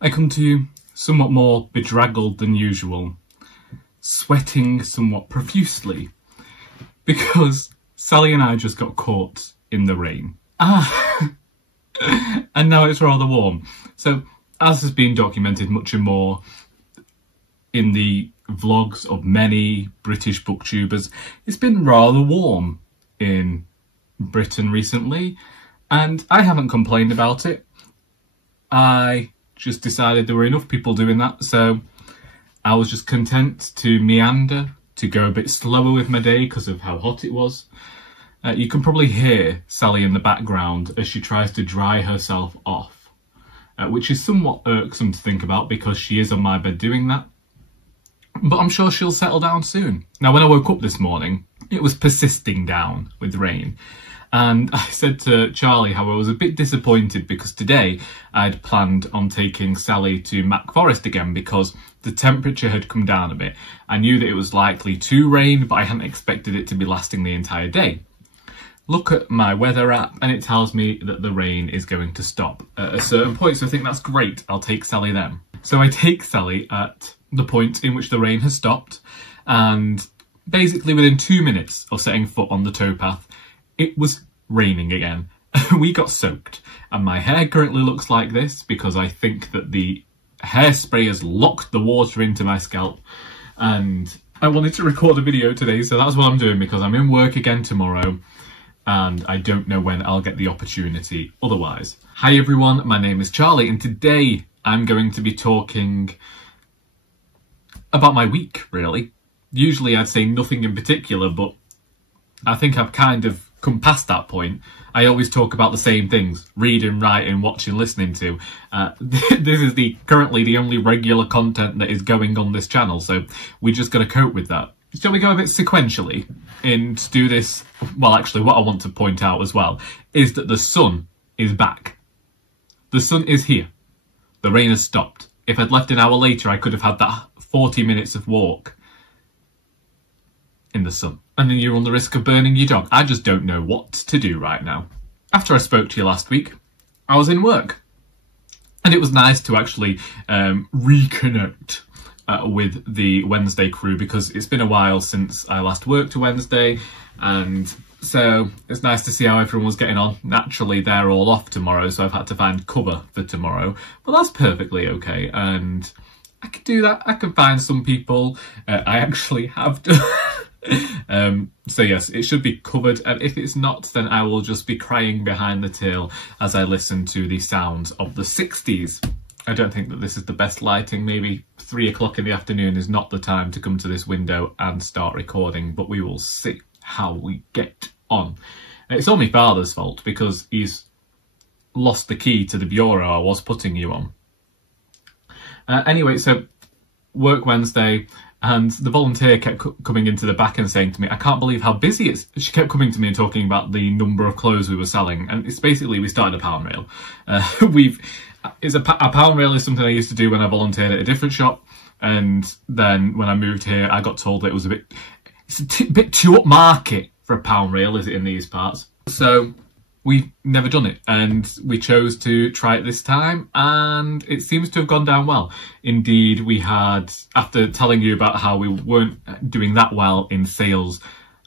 I come to you somewhat more bedraggled than usual, sweating somewhat profusely, because Sally and I just got caught in the rain. And now it's rather warm. So, as has been documented much and more in the vlogs of many British booktubers, it's been rather warm in Britain recently, and I haven't complained about it. I just decided there were enough people doing that, so I was just content to meander, to go a bit slower with my day because of how hot it was. You can probably hear Sally in the background as she tries to dry herself off, which is somewhat irksome to think about because she is on my bed doing that. But I'm sure she'll settle down soon. Now, when I woke up this morning, it was persisting down with rain. And I said to Charlie how I was a bit disappointed because today I'd planned on taking Sally to Mac Forest again because the temperature had come down a bit. I knew that it was likely to rain, but I hadn't expected it to be lasting the entire day. Look at my weather app and it tells me that the rain is going to stop at a certain point, so I think that's great. I'll take Sally then. So I take Sally at the point in which the rain has stopped, and basically within 2 minutes of setting foot on the towpath, it was raining again. We got soaked, and my hair currently looks like this because I think that the hairspray has locked the water into my scalp, and I wanted to record a video today, so that's what I'm doing because I'm in work again tomorrow and I don't know when I'll get the opportunity otherwise. Hi everyone, my name is Charlie, and today I'm going to be talking about my week, really. Usually I'd say nothing in particular, but I think I've kind of come past that point. I always talk about the same things: reading, writing, watching, listening to. This is currently the only regular content that is going on this channel, so we just got to cope with that. Shall we go a bit sequentially and do this? Well, actually, what I want to point out as well is that the sun is back. The sun is here. The rain has stopped. If I'd left an hour later, I could have had that 40 minutes of walk in the sun. And then you run the risk of burning your dog. I just don't know what to do right now. After I spoke to you last week, I was in work. And it was nice to actually reconnect with the Wednesday crew because it's been a while since I last worked a Wednesday. And so it's nice to see how everyone was getting on. Naturally, they're all off tomorrow, so I've had to find cover for tomorrow. But that's perfectly okay. And I could do that. I can find some people. I actually have done. So yes, it should be covered, and if it's not, then I will just be crying behind the till as I listen to the sounds of the 60s. I don't think that this is the best lighting. Maybe 3 o'clock in the afternoon is not the time to come to this window and start recording, but we will see how we get on. It's all my father's fault because he's lost the key to the bureau I was putting you on. Anyway, so work Wednesday, and the volunteer kept coming into the back and saying to me, I can't believe how busy it's. She kept coming to me and talking about the number of clothes we were selling, and it's basically, we started a pound rail. A pound rail is something I used to do when I volunteered at a different shop, and then when I moved here, I got told that it was it's a bit too upmarket for a pound rail, is it, in these parts? So we've never done it, and we chose to try it this time, and it seems to have gone down well. Indeed, we had, after telling you about how we weren't doing that well in sales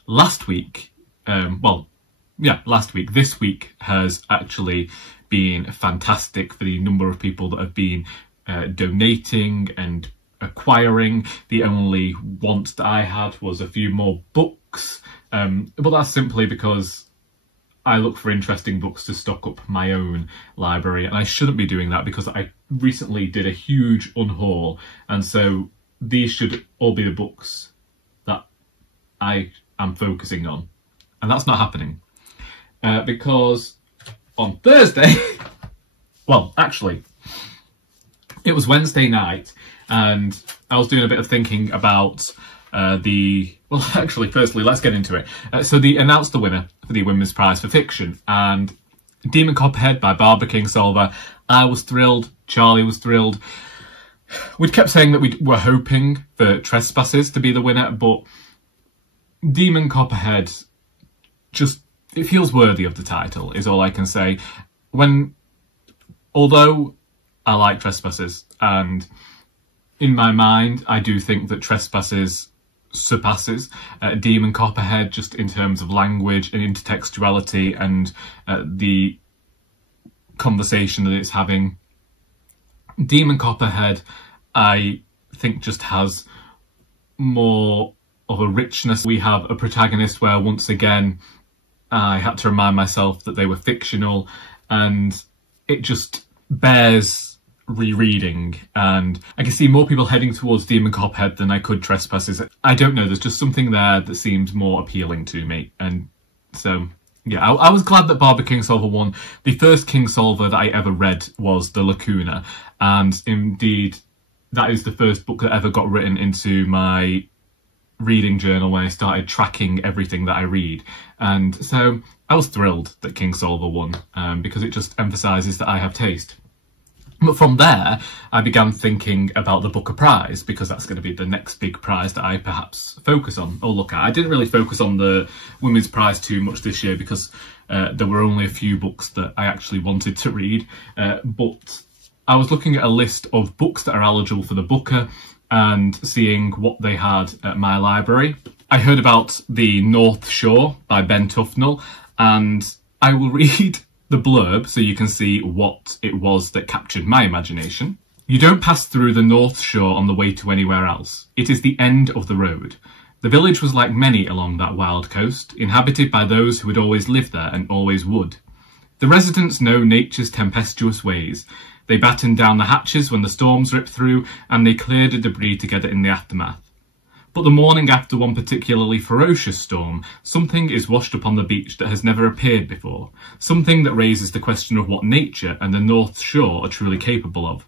last week, last week, this week has actually been fantastic for the number of people that have been donating and acquiring. The only want that I had was a few more books, but that's simply because I look for interesting books to stock up my own library, and I shouldn't be doing that because I recently did a huge unhaul, and so these should all be the books that I am focusing on, and that's not happening because on Thursday, well, actually, it was Wednesday night, and I was doing a bit of thinking about well, actually, firstly, let's get into it. So they announced the winner for the Women's Prize for Fiction, and Demon Copperhead by Barbara Kingsolver. I was thrilled. Charlie was thrilled. We'd kept saying that we were hoping for Trespasses to be the winner, but Demon Copperhead just, it feels worthy of the title, is all I can say. Although I like Trespasses, and in my mind, I do think that Trespasses surpasses Demon Copperhead just in terms of language and intertextuality and the conversation that it's having. Demon Copperhead, I think, just has more of a richness. We have a protagonist where, once again, I had to remind myself that they were fictional, and it just bears rereading, and I can see more people heading towards Demon Copperhead than I could Trespasses. I don't know, there's just something there that seems more appealing to me, and so yeah, I was glad that Barbara Kingsolver won. The first Kingsolver that I ever read was The Lacuna, and indeed that is the first book that ever got written into my reading journal when I started tracking everything that I read, and so I was thrilled that Kingsolver won, because it just emphasises that I have taste. But from there, I began thinking about the Booker Prize, because that's going to be the next big prize that I perhaps focus on or look at. I didn't really focus on the Women's Prize too much this year because there were only a few books that I actually wanted to read. But I was looking at a list of books that are eligible for the Booker and seeing what they had at my library. I heard about The North Shore by Ben Tufnell, and I will read the blurb so you can see what it was that captured my imagination. You don't pass through the North Shore on the way to anywhere else. It is the end of the road. The village was like many along that wild coast, inhabited by those who had always lived there and always would. The residents know nature's tempestuous ways. They battened down the hatches when the storms ripped through, and they cleared the debris together in the aftermath. But the morning after one particularly ferocious storm, something is washed upon the beach that has never appeared before, something that raises the question of what nature and the North Shore are truly capable of.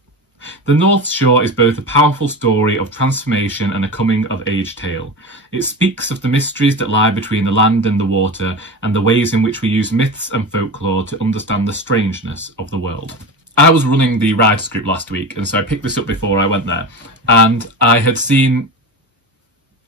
The North Shore is both a powerful story of transformation and a coming-of-age tale. It speaks of the mysteries that lie between the land and the water, and the ways in which we use myths and folklore to understand the strangeness of the world. I was running the writers group last week, and so I picked this up before I went there, and I had seen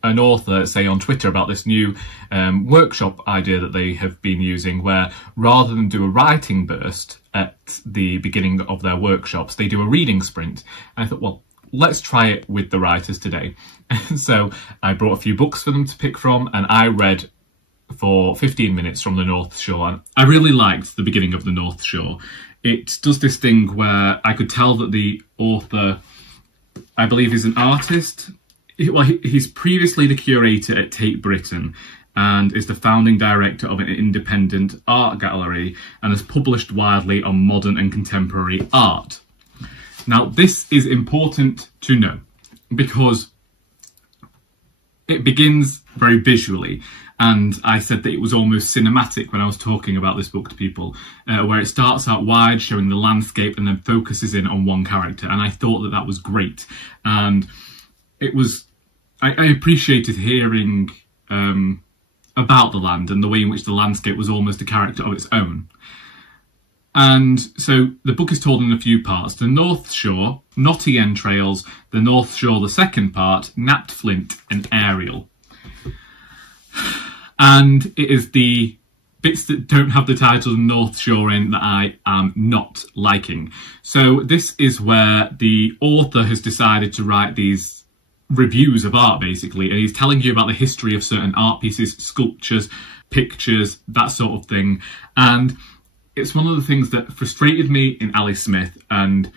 an author say on Twitter about this new workshop idea that they have been using, where rather than do a writing burst at the beginning of their workshops, they do a reading sprint. And I thought, well, let's try it with the writers today. And so I brought a few books for them to pick from, and I read for 15 minutes from the North Shore. And I really liked the beginning of the North Shore. It does this thing where I could tell that the author, I believe, is an artist. Well, he's previously the curator at Tate Britain and is the founding director of an independent art gallery and has published widely on modern and contemporary art. Now, this is important to know because it begins very visually, and I said that it was almost cinematic when I was talking about this book to people, where it starts out wide, showing the landscape, and then focuses in on one character, and I thought that that was great. And it was, I appreciated hearing about the land and the way in which the landscape was almost a character of its own. And so the book is told in a few parts: the North Shore, Knotty Entrails, the North Shore, the second part, Napped Flint, and Ariel. And it is the bits that don't have the title North Shore in that I am not liking. So this is where the author has decided to write these reviews of art, basically, and he's telling you about the history of certain art pieces, sculptures, pictures, that sort of thing. And it's one of the things that frustrated me in Ali Smith and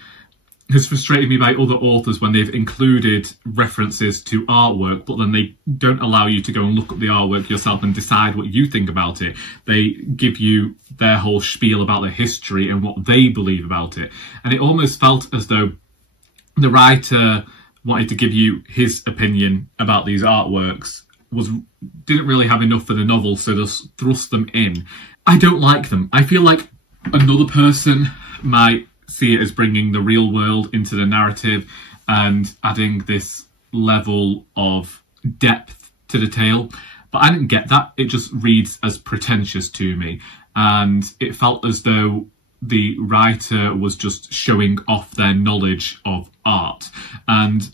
has frustrated me by other authors when they've included references to artwork, but then they don't allow you to go and look up the artwork yourself and decide what you think about it. They give you their whole spiel about the history and what they believe about it. And it almost felt as though the writer wanted to give you his opinion about these artworks, didn't really have enough for the novel, so just thrust them in. I don't like them. I feel like another person might see it as bringing the real world into the narrative and adding this level of depth to the tale, but I didn't get that. It just reads as pretentious to me, and it felt as though the writer was just showing off their knowledge of art. And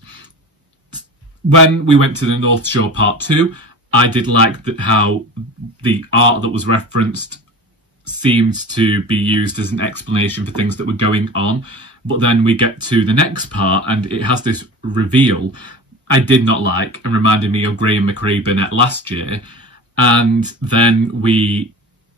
when we went to the North Shore Part 2, I did like how the art that was referenced seemed to be used as an explanation for things that were going on. But then we get to the next part and it has this reveal I did not like and reminded me of Graham McCurdy Burnett last year. And then we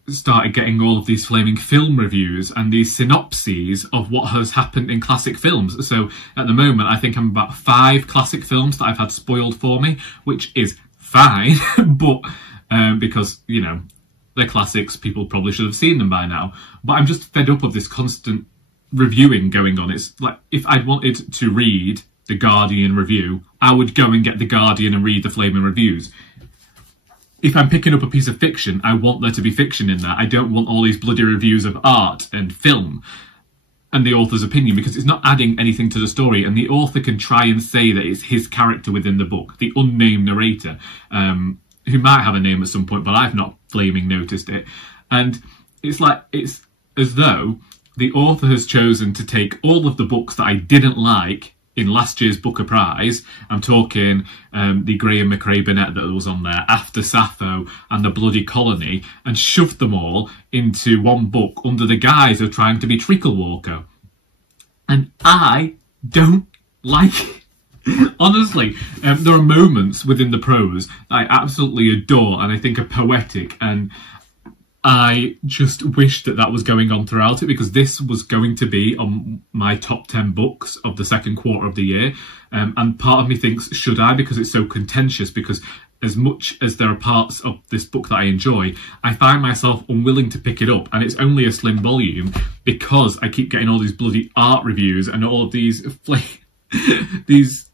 started getting all of these flaming film reviews and these synopses of what has happened in classic films. So at the moment, I think I'm about 5 classic films that I've had spoiled for me, which is fine, but because, you know, they're classics, people probably should have seen them by now. But I'm just fed up of this constant reviewing going on. It's like, if I'd wanted to read the Guardian review, I would go and get the Guardian and read the flaming reviews. If I'm picking up a piece of fiction, I want there to be fiction in there. I don't want all these bloody reviews of art and film and the author's opinion, because it's not adding anything to the story, and the author can try and say that it's his character within the book, the unnamed narrator, who might have a name at some point, but I've not flaming noticed it. And it's like, it's as though the author has chosen to take all of the books that I didn't like in last year's Booker Prize. I'm talking the Graham McCurdy Burnett that was on there, After Sappho and The Bloody Colony, and shoved them all into one book under the guise of trying to be Treacle Walker. And I don't like it. Honestly, there are moments within the prose that I absolutely adore and I think are poetic, and I just wish that that was going on throughout it, because this was going to be on my top 10 books of the second quarter of the year. And part of me thinks, should I? Because it's so contentious, because as much as there are parts of this book that I enjoy, I find myself unwilling to pick it up. And it's only a slim volume because I keep getting all these bloody art reviews and all of these, like there's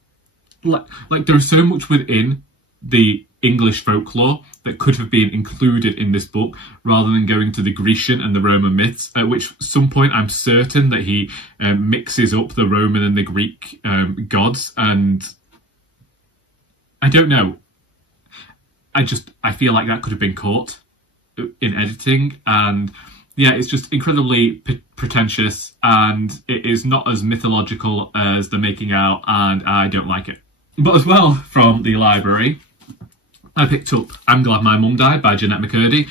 so much within the English folklore that could have been included in this book, rather than going to the Grecian and the Roman myths, at which some point I'm certain that he mixes up the Roman and the Greek gods, and I don't know. I feel like that could have been caught in editing, and yeah, it's just incredibly pretentious, and it is not as mythological as they're making out, and I don't like it. But as well, from the library, I picked up I'm Glad My Mum Died by Jennette McCurdy.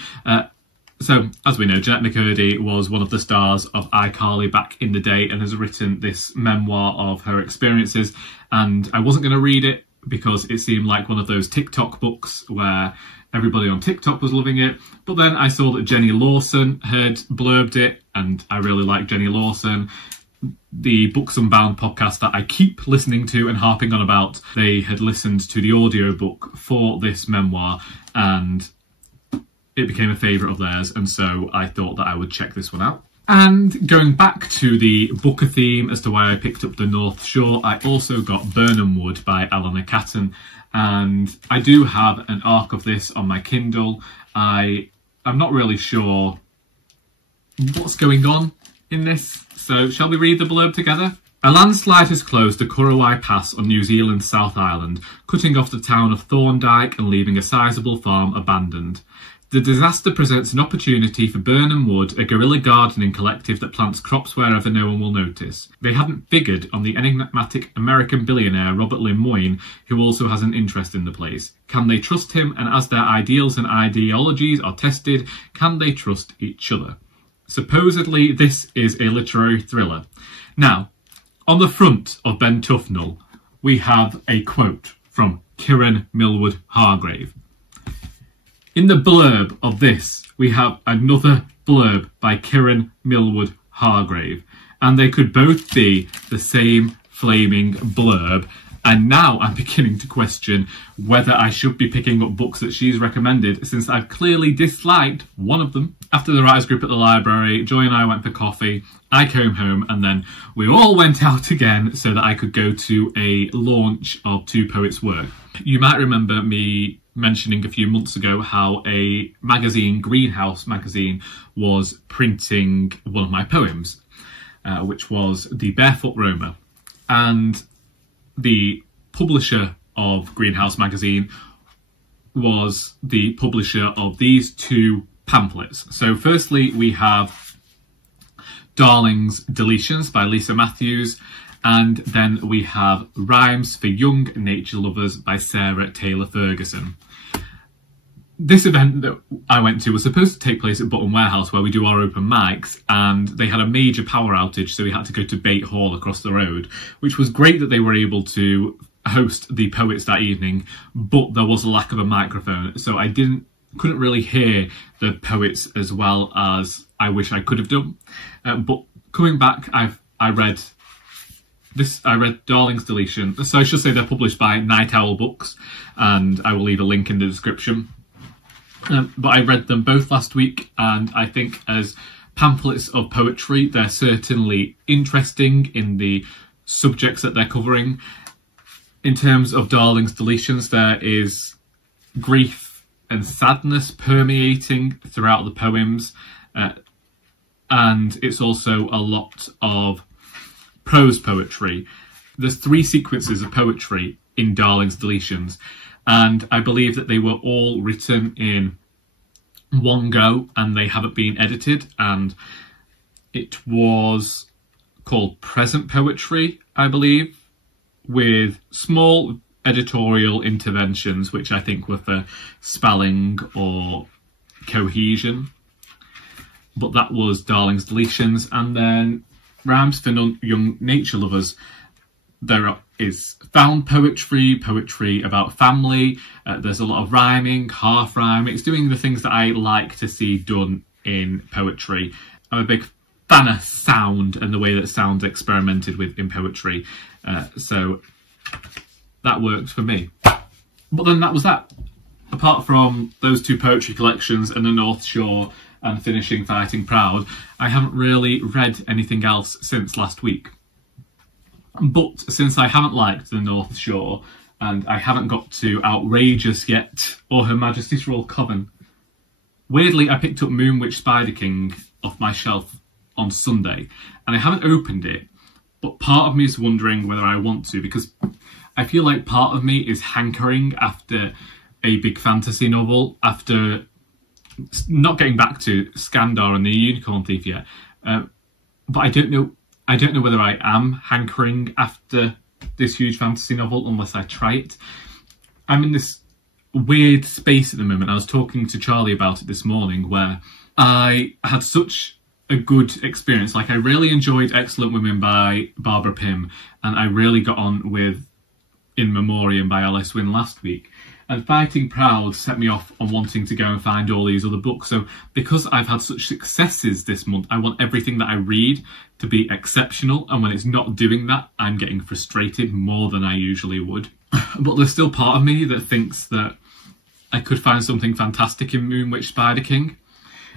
So, as we know, Jennette McCurdy was one of the stars of iCarly back in the day and has written this memoir of her experiences. And I wasn't going to read it because it seemed like one of those TikTok books where everybody on TikTok was loving it. But then I saw that Jenny Lawson had blurbed it, and I really like Jenny Lawson. The Books Unbound podcast that I keep listening to and harping on about, they had listened to the audiobook for this memoir and it became a favourite of theirs, and so I thought that I would check this one out. And going back to the Booker theme as to why I picked up The North Shore, I also got Birnam Wood by Eleanor Catton, and I do have an arc of this on my Kindle. I'm not really sure what's going on in this, so shall we read the blurb together? A landslide has closed the Currawai Pass on New Zealand's South Island, cutting off the town of Thorndyke and leaving a sizable farm abandoned. The disaster presents an opportunity for Birnam Wood, a guerrilla gardening collective that plants crops wherever no one will notice. They hadn't figured on the enigmatic American billionaire Robert Lemoyne, who also has an interest in the place. Can they trust him? And as their ideals and ideologies are tested, can they trust each other? Supposedly, this is a literary thriller. Now, on the front of Ben Tufnell, we have a quote from Kieran Millwood Hargrave. In the blurb of this, we have another blurb by Kieran Millwood Hargrave, and they could both be the same flaming blurb. And now I'm beginning to question whether I should be picking up books that she's recommended, since I've clearly disliked one of them. After the writers group at the library, Joy and I went for coffee. I came home and then we all went out again so that I could go to a launch of Two Poets' work. You might remember me mentioning a few months ago how a magazine, Greenhouse magazine, was printing one of my poems, which was The Barefoot Roamer. And the publisher of Greenhouse magazine was the publisher of these two pamphlets. So firstly, we have Darling's Deletions by Lisa Mathews, and then we have Rhymes for Young Nature Lovers by Sarah Taylor-Ferguson. This event that I went to was supposed to take place at Button Warehouse, where we do our open mics, and they had a major power outage, so we had to go to Bate Hall across the road, which was great that they were able to host the poets that evening, but there was a lack of a microphone, so I couldn't really hear the poets as well as I wish I could have done. But coming back, I read Darling's Deletion. So I should say they're published by Night Owl Books, and I will leave a link in the description. But I read them both last week, and I think as pamphlets of poetry, they're certainly interesting in the subjects that they're covering. In terms of Darling's Deletions, there is grief and sadness permeating throughout the poems, and it's also a lot of prose poetry. There's 3 sequences of poetry in Darling's Deletions, and I believe that they were all written in one go and they haven't been edited, and it was called present poetry, I believe, with small editorial interventions which I think were for spelling or cohesion. But that was Darling's Deletions. And then Rhymes for Young Nature Lovers, there is found poetry, poetry about family. There's a lot of rhyming, half rhyme. It's doing the things that I like to see done in poetry. I'm a big fan of sound and the way that sound's experimented with in poetry. So that works for me. But then that was that. Apart from those 2 poetry collections and the North Shore and finishing Fighting Proud, I haven't really read anything else since last week. But since I haven't liked the North Shore and I haven't got to Outrageous yet, or Her Majesty's Royal Coven, weirdly I picked up Moonwitch Spider King off my shelf on Sunday, and I haven't opened it, but part of me is wondering whether I want to, because I feel like part of me is hankering after a big fantasy novel, after not getting back to Skandar and the Unicorn Thief yet, but I don't know whether I am hankering after this huge fantasy novel unless I try it. I'm in this weird space at the moment. I was talking to Charlie about it this morning, where I had such a good experience. Like, I really enjoyed Excellent Women by Barbara Pym, and I really got on with In Memoriam by Alice Wynne last week. And Fighting Proud set me off on wanting to go and find all these other books. So because I've had such successes this month, I want everything that I read to be exceptional. And when it's not doing that, I'm getting frustrated more than I usually would. But there's still part of me that thinks that I could find something fantastic in Moonwitch Spider King.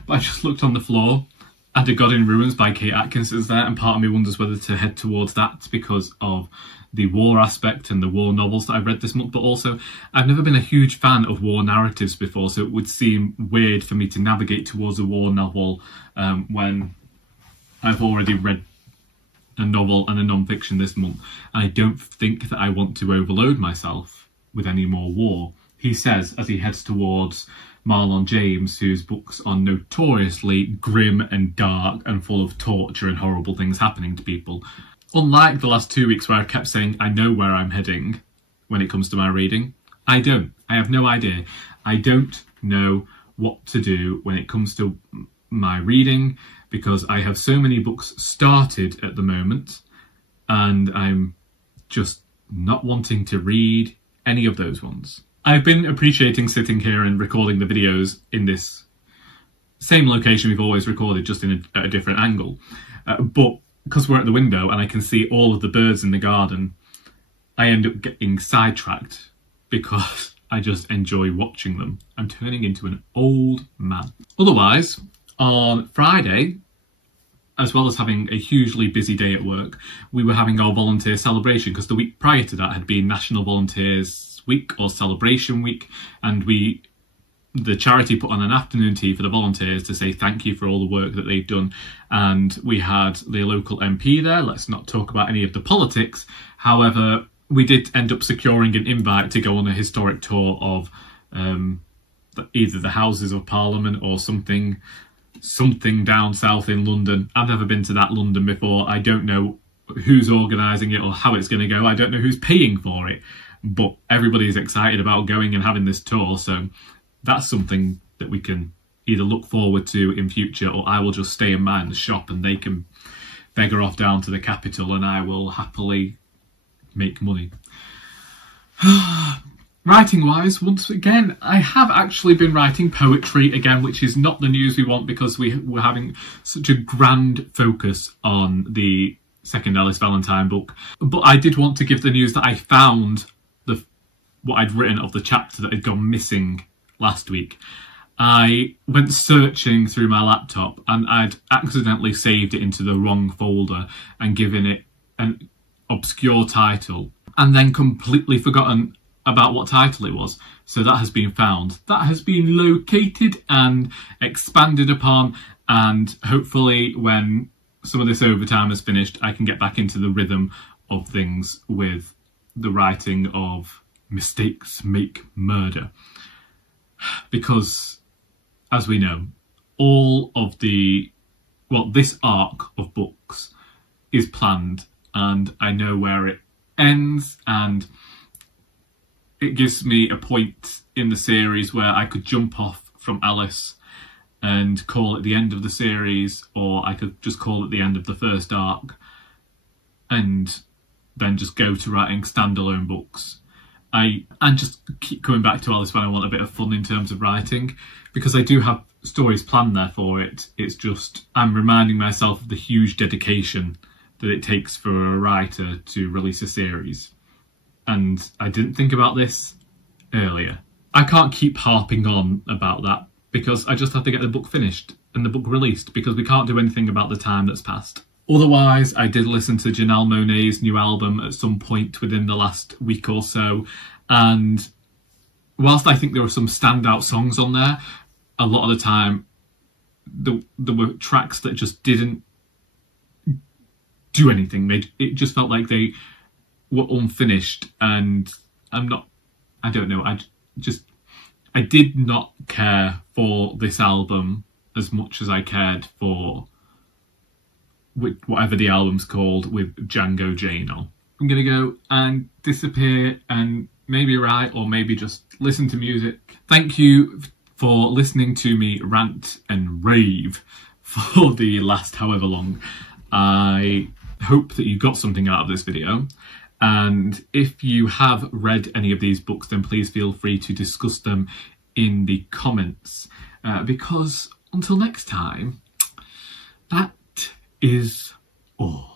But I just looked on the floor and A God in Ruins by Kate Atkinson's there, and part of me wonders whether to head towards that because of the war aspect and the war novels that I've read this month. But also, I've never been a huge fan of war narratives before, so it would seem weird for me to navigate towards a war novel when I've already read a novel and a non-fiction this month. And I don't think that I want to overload myself with any more war. He says as he heads towards Marlon James, whose books are notoriously grim and dark and full of torture and horrible things happening to people. Unlike the last 2 weeks where I kept saying I know where I'm heading when it comes to my reading, I don't. I have no idea. I don't know what to do when it comes to my reading, because I have so many books started at the moment and I'm just not wanting to read any of those ones. I've been appreciating sitting here and recording the videos in this same location we've always recorded, just at a different angle. But because we're at the window and I can see all of the birds in the garden, I end up getting sidetracked because I just enjoy watching them. I'm turning into an old man. Otherwise, on Friday, as well as having a hugely busy day at work, we were having our volunteer celebration, because the week prior to that had been National Volunteers Week or Celebration Week, and the charity put on an afternoon tea for the volunteers to say thank you for all the work that they've done. And we had the local MP there. Let's not talk about any of the politics. However, we did end up securing an invite to go on a historic tour of either the Houses of Parliament or something down south in London. I've never been to that London before. I don't know who's organising it or how it's going to go. I don't know who's paying for it, but everybody's excited about going and having this tour. So that's something that we can either look forward to in future, or I will just stay and mind the shop and they can beggar off down to the capital and I will happily make money. Writing wise, once again, I have actually been writing poetry again, which is not the news we want because we're having such a grand focus on the second Alice Valentine book. But I did want to give the news that I found what I'd written of the chapter that had gone missing last week. I went searching through my laptop and I'd accidentally saved it into the wrong folder and given it an obscure title and then completely forgotten about what title it was. So that has been found. That has been located and expanded upon, and hopefully when some of this overtime is finished, I can get back into the rhythm of things with the writing of Mistakes Make Murder. Because, as we know, all of this arc of books is planned, and I know where it ends, and it gives me a point in the series where I could jump off from Alice and call it the end of the series, or I could just call it the end of the first arc and then just go to writing standalone books. And just keep coming back to Alice when I want a bit of fun in terms of writing, because I do have stories planned there for it. It's just I'm reminding myself of the huge dedication that it takes for a writer to release a series. And I didn't think about this earlier. I can't keep harping on about that because I just have to get the book finished and the book released, because we can't do anything about the time that's passed. Otherwise, I did listen to Janelle Monáe's new album at some point within the last week or so, and whilst I think there were some standout songs on there, a lot of the time there were tracks that just didn't do anything. It just felt like they were unfinished, and I don't know, I did not care for this album as much as I cared for whatever the album's called with Django Jane on. I'm going to go and disappear and maybe write or maybe just listen to music. Thank you for listening to me rant and rave for the last however long. I hope that you got something out of this video. And if you have read any of these books, then please feel free to discuss them in the comments. Because until next time, that is all.